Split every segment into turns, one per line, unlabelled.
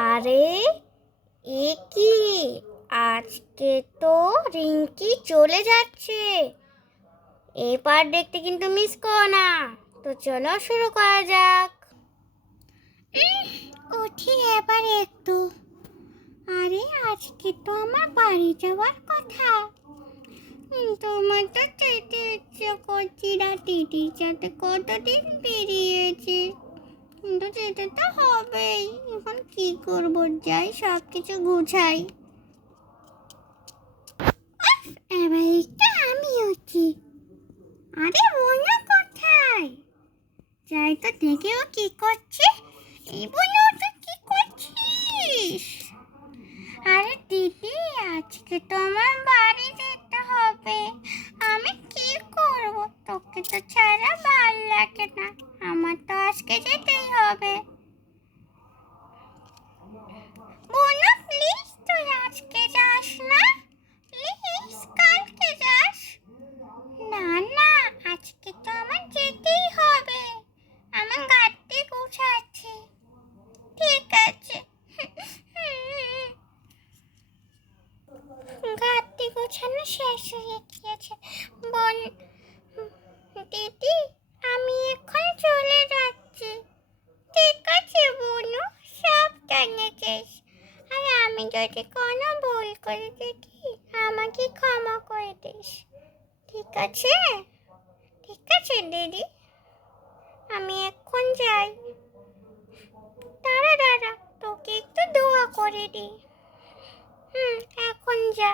আরে, এ কি? আজকে তো রিঙ্কি চলে যাচ্ছে। এবার দেখতে কিন্তু মিস করো না। তো চলো শুরু করা যাক। উঠি এবার একটু। আরে, আজকে তো আমার বাড়ি যাওয়ার কথা। তোমার তো যেতে ইচ্ছে করছি না দিদির সাথে কতদিন কিন্তু যেতে তো হবেই। এখন কি করব? যাই সব কিছু গুছাই আমি হচ্ছি আরে কোথায়? যাই তো দেখে ও কি করছে। এই কি করছিস? আরে, দিদি, আজকে তো আমার তোকে তো ছাড়া ভালো লাগে না। আমার তো আজকে যেতেই হবে। বোনা প্লিজ তুই আজকে যাস না। প্লিজ কালকে যাস। না না, আজকে তো আমার যেতেই হবে। আমার গাড়িতে গোছাচ্ছি ঠিক আছে। গাড়ি গোছানো শেষ হয়ে গিয়েছে। বোন দিদি, আমি এখন চলে যাচ্ছি। ঠিক আছে, বোনু সাবধানে যাস আর আমি যদি কোনো ভুল করে থাকি আমাকে ক্ষমা করে দিস। ঠিক আছে? ঠিক আছে, দিদি। আমি এখন যাই। দাঁড়া দাঁড়া, তোকে একটু দোয়া করে দিই হুম, এখন যা।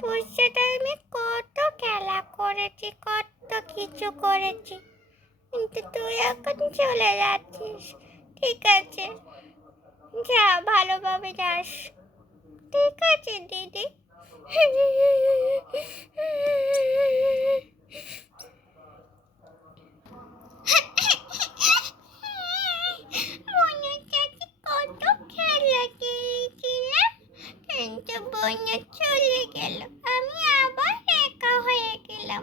তোর সাথে আমি কত খেলা করেছি, কত কিছু করেছি। কিন্তু তুই এখন চলে যাচ্ছিস। ঠিক আছে। যা, ভালোভাবে যাস। ঠিক আছে, দিদি। কিন্তু বোনে চলে গেল আমি আবার একা হয়ে গেলাম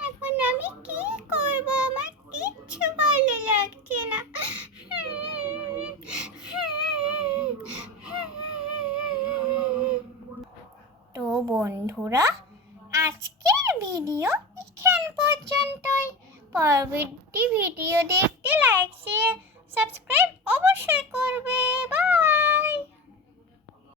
এখন আমি কি করব আমার কিচ্ছু ভালো লাগছে না তো বন্ধুরা আজকের ভিডিও এখান পর্যন্তই। পরবর্তী ভিডিও দেখতে লাইক শেয়ার